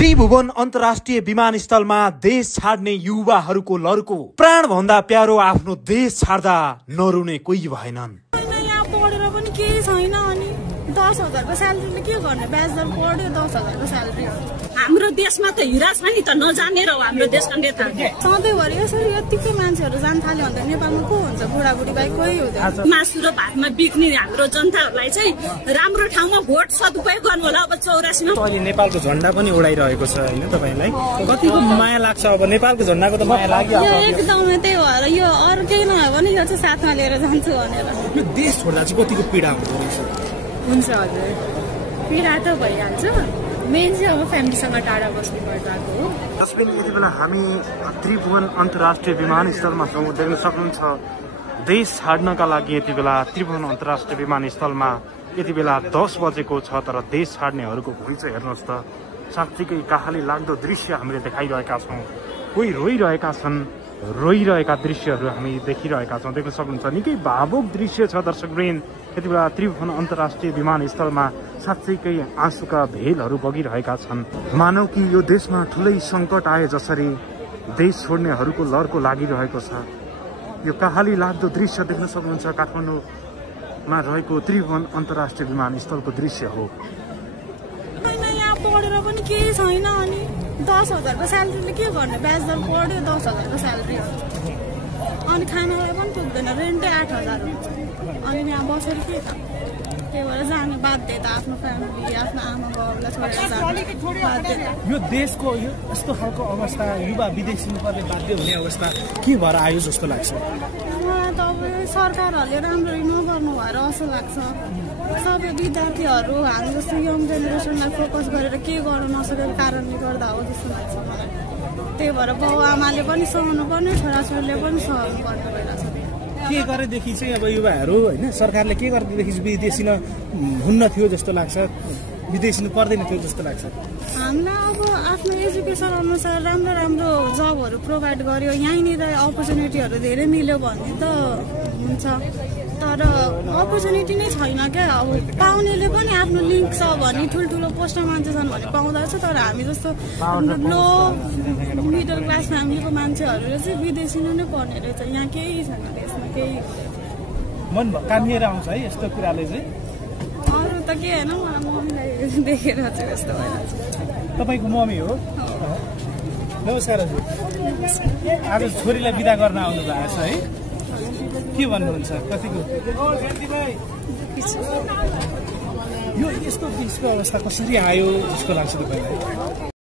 त्रिभुवन अन्तर्राष्ट्रिय विमानस्थलमा देश छाड्ने युवाहरूको लर्को। प्राण भन्दा प्यारो आफ्नो देश छाड्दा नरुने कोही भएनन्। यहाँ पढेर पनि केही छैन अनि 10,000 को स्यालेरीले के गर्ने? ब्याचलर पढ्यो 10,000 को स्यालेरी हो। हाम्रो देशमा त हिरा छ नि त, नजानेर हो हाम्रो देशका नेता। सधैँभरि यसरी यतिकै मान्छेहरू जान थाल्यो भने नेपालमा को हुन्छ? बुढाबुढी बाहेक कोही हुँदैन। मासु र भातमा बिक्ने हाम्रो जनताहरूलाई चाहिँ राम्रो ठाउँमा भोट सदुपयोग गर्नु होला। अब 84 मा अहिले नेपालको झण्डा पनि उडाइरहेको छ हैन तपाईलाई? कतिको माया लाग्छ? अब नेपालको झण्डाको त माया लागिहाल्छ। एकदमै त्यही भएर यो अरु केही नभए पनि यो चाहिँ साथमा लिएर जान्छु भनेर। यो देश छोड्दा चाहिँ कतिको पीडा हुँदो रहेछ? हुन्छ हजुर, पीडा त भइहाल्छ। मेन चाहिँ अब फ्यामिलीसँग टाढा बस्नु पर्दाको हो। जसले यति बेला हामी त्रिभुवन अन्तर्राष्ट्रिय विमानस्थलमा छौँ। देख्न सक्नुहुन्छ देश छाड्नका लागि यति बेला त्रिभुवन अन्तर्राष्ट्रिय विमानस्थलमा यति बेला 10 बजेको छ, तर देश छाड्नेहरूको घुइँचो हेर्नुहोस् त। साँच्चीकै काहाली लाग्दो दृश्य हामीले देखाइरहेका छौँ। कोही रोइरहेका छन्, रोइरहेका दृश्यहरू हामी देखिरहेका छौँ। देख्न सक्नुहुन्छ निकै भावुक दृश्य छ दर्शकवृन्द। यति बेला त्रिभुवन अन्तर्राष्ट्रिय विमानस्थलमा साँच्चैकै आँसुका भेलहरू बगिरहेका छन्। मानौ कि यो देशमा ठुलै सङ्कट आए जसरी देश छोड्नेहरूको लर्को लागिरहेको छ। यो काहाली लाग्दो दृश्य देख्न सक्नुहुन्छ काठमाडौँमा रहेको त्रिभुवन अन्तर्राष्ट्रिय विमानस्थलको दृश्य हो। यहाँ पढेर पनि केही छैन अनि 10,000 को स्यालेरीले के गर्ने? ब्याचलर पढ्यो 10,000 को स्यालेरी हो। अनि खानालाई पनि पुग्दैन, रेन्टै 8,000 हुन्छ। अनि यहाँ बसेर के त? त्यही भएर जानु बाध्यता, आफ्नो फ्यामिली, आफ्नो आमा बाबुलाई छोडेर जानु बाध्यता। यो देशको यो यस्तो खालको अवस्था, युवा विदेश पर्ने बाध्य हुने अवस्था के भएर आयो जस्तो लाग्छ? मलाई त अब सरकारहरूले राम्ररी नगर्नु भएर जस्तो लाग्छ। सबै विद्यार्थीहरू हामी जस्तो यङ जेनेरेसनलाई फोकस गरेर के गर्न नसकेको कारणले गर्दा हो जस्तो लाग्छ मलाई। त्यही भएर बाउ आमाले पनि सहनु पर्ने, छोराछोरीले पनि सहनु पर्ने भइरहेछ। के गरेदेखि चाहिँ अब युवाहरू होइन, सरकारले के गरेदेखि विदेशी हुन्न थियो जस्तो लाग्छ? विदेशी पर्दैन थियो जस्तो लाग्छ? हामीलाई अब आफ्नो एजुकेसन अनुसार राम्रो राम्रो जबहरू प्रोभाइड गर्यो, यहीँनिर अपर्च्युनिटीहरू धेरै मिल्यो भने त हुन्छ। तर अपर्च्युनिटी नै छैन क्या। अब पाउनेले पनि आफ्नो लिङ्क छ भने, ठुल्ठुलो पोस्टमा मान्छे छन् भने पाउँदो रहेछ। तर हामी जस्तो लो मिडल क्लास फ्यामिलीको मान्छेहरूले चाहिँ विदेशी नै पर्ने रहेछ। यहाँ केही छैन देशमा, केही मन कामिएर आउँछ है यस्तो कुराले चाहिँ। अरू त के होइन, मलाई मम्मीलाई देखेर चाहिँ यस्तो भइरहेछ। तपाईँको मम्मी हो? नमस्कार हजुर। आज छोरीलाई बिदा गर्न आउनु भएको छ है? के भन्नुहुन्छ? कतिको यो यस्तो देशको अवस्था कसरी आयो जस्तो लाग्छ तपाईँलाई?